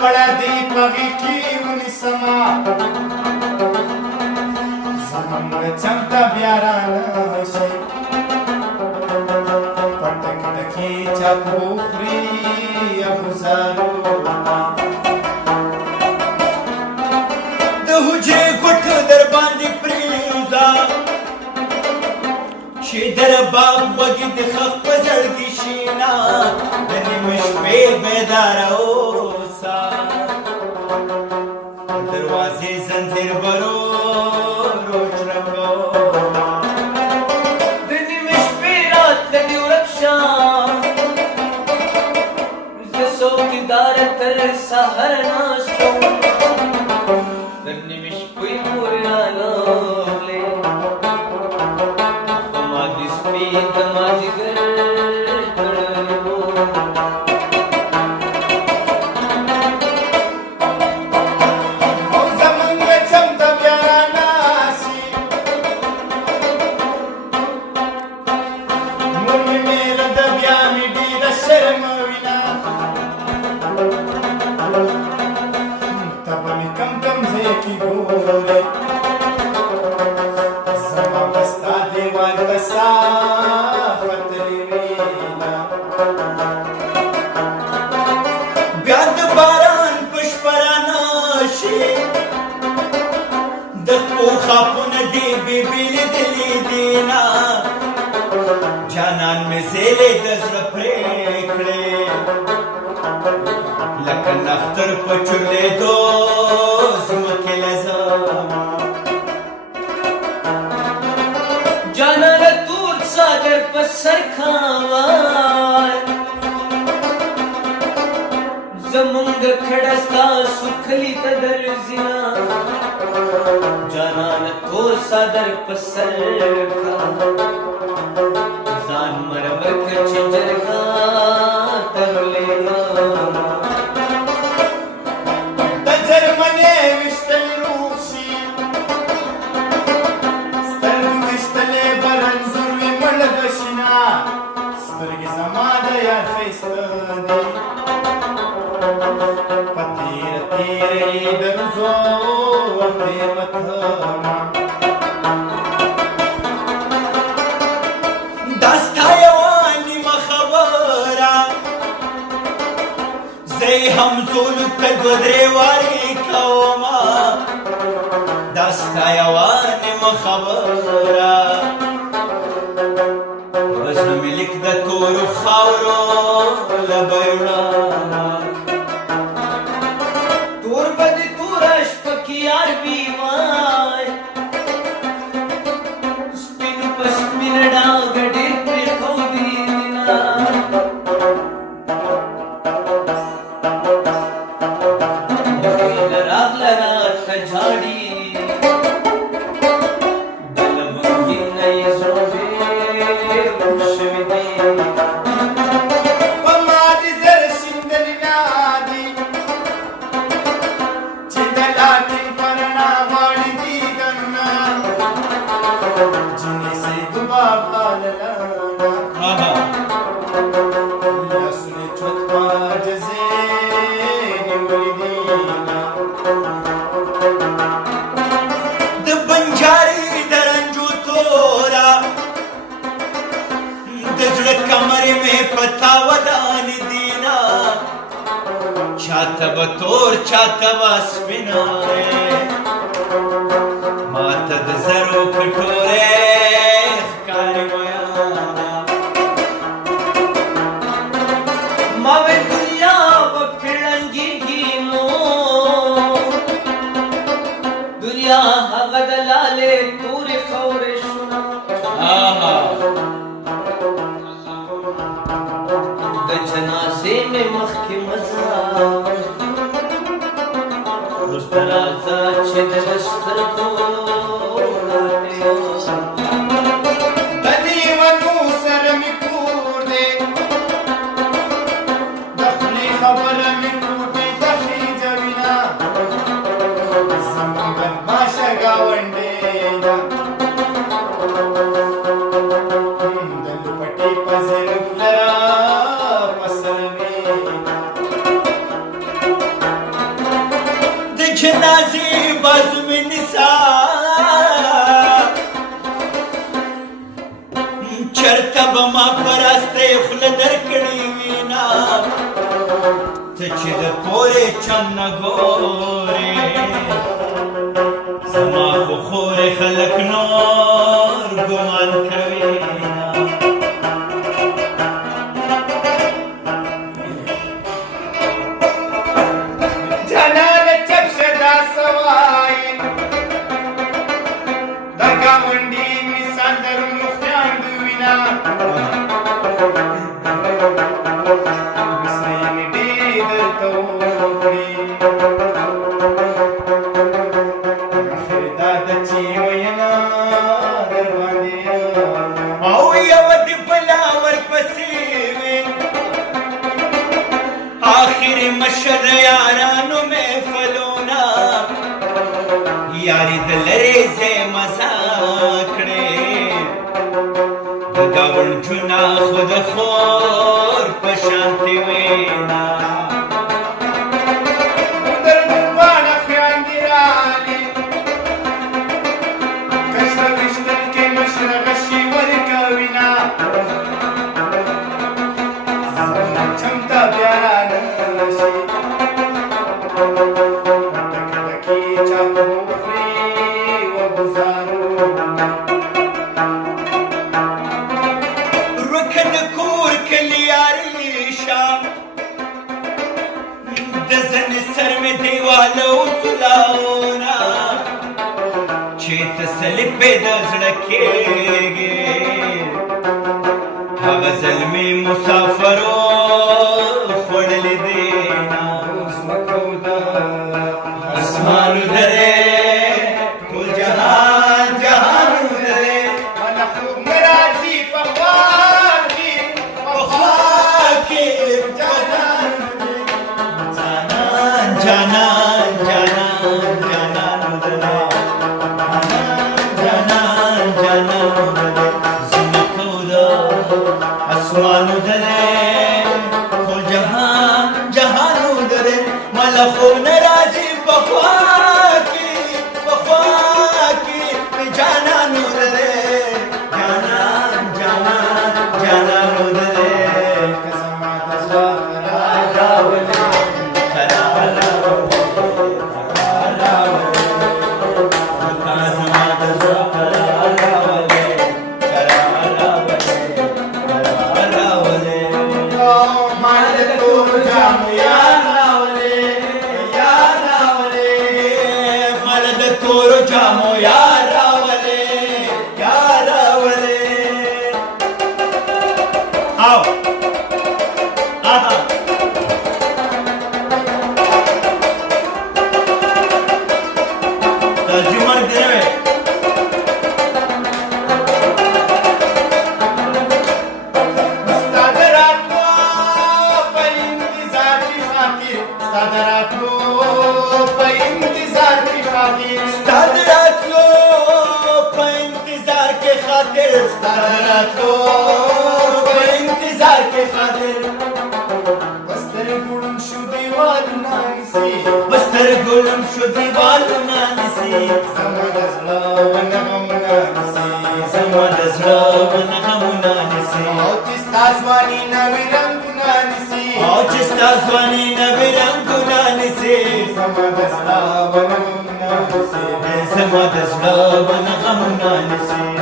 پړه دی پغې کې ونیسمه زمونږ چم ته بیا رانشي پټک ټکي چپ وخوري ابوزارونه د حجرې ګوټ در باندې پرېږده چې در باب وږي د خښ په زړګي شینا د نیمې شپې بیداره اوسه دروازې زنځیر برو روش رکو د نیمې شپې راتله دې ورک شه زه څوکیدار تر سهار ناست وم تر نیمې شپې پورې رانغلې په ما دې سپي د مازدیګر کړلې وو او زمونږ چم ته بیا رانشي مور مې میله ده بیا مې ډېره شرموینه ته به مې کم کم ځای کې ګورې زما به ستا دیوال ته صافت وینه بیا د باران په شپه رانشي د خپو خاپونه دې بېبې لیدلې دینه جانان مې زیلې د زړه پرې کړې لکه نختر په چورلېدو ځمکې لزما جانانه تور څادر په سر کاوه زمونږ کډه ستاسو کلي ته درځینه جانانه تور څادر په سر کاوه ځان مرمر که چې جرګه ترلېږم د جرمنې ویشتلې روغ شي سترګو ویشتلې به رنځور وي مړه د شینه سترګې زما د یار ښایسته دي په تېره تېره یې د روزو تېروتمه دا ستا یوه نیمه خبره زه یې همزولو ته دوه درې وارې کومه دا ستا یوه نیمه خبره وزن مې لیک د تورو خاورو لبی وړمه تور به دې توره شپه کې یار وي وای سپین په سپین ډاګ ډېر پرېښودي دینه نخیله راغله راته جاړي د لونګین نه یې زړه بېل شوي دي په ما دې زر شیندلي نادي چې د لاټین په رڼا غواړي دیدنونه جنې سید بابا لالانا لاسونه چوت په عاجزۍ نیولي دینه د بنجاري د رنجو توره د زړه کمرې مې په تا ودانې دینه چاته به تور چاته به سپینه ماته د زرو کټورې ښکاري میانه ما وې دنیا به پرې ړنګېږي نو دنیا هغه د لالې تورې خاورې شونه د جنازې مې مخکې مزه وروسته راځه چې د سترګو د دیوانو سره مې کور دی د خولې خبره مې ټوټې د خېجه وینه زمونږ بدماشه ګاونډۍ ده د لوپټې په زرګ لره په سر وینه چرته به ما پرستۍ خوله درکړې وینا ته چې د پورې چم نه ګورې زما خو خورې خلک نور ګمان کوي جانانه چپ شه دا سوای د ګاونډي مثال درونو خویندو وینا مسلې مې ډېر درته وکړي اخر دا ده چې وینا در باندې او یوه دې بله ورپسې وي آخر مشر یارانو محفلونه یاري د لرې ځای مزه کړې د ګاونډجونه خو د خور په شانتې وینا در دواړه خویندې رالې کشره ویشتل کې مشره غشي ورکوینه چمته بیا رانشي ډکې چا په وخوري وګزارو رکن کور کلی یاري شه د زن سر مې دیواله وسلاونه چې تسلي پې د زړه کېږي هغه زلمي مسافرو خوړلې دينا زمکو دا اسمانو درې ټول جهان جهانو درې مخلوق مرازي په خوا کې په خوا کې جانان جانان جانان جانانو درې جانان جانانو درې زمکو دا اسمانو درې ټول جهان جهانو درې ملخو ناراضي په خوا کې په خوا کې جانانو درې جانان جانان جانانو درې زما د زړه راولې تورو جامو یار راولې یار راولې آو آها ترجمه دی استاد راتلو په انتظار کې خاطر استاد راتلو په انتظار کې خاطر استاد راتلو په انتظار کې خاطر استاد راتلو په انتظار کې خاطر بستر ګړم شو دیوال نانسی بستر ګلم شو دیوال نانسی زما د زړه ونغم نانسی زما د زړه ونغم نانسی او چې ستا ځواني نوې رنګونه نیسي او چې ستا ځواني نوې رنګونه نیسي زما د زړه ونغم نانسی زما د زړه ونغم نانسی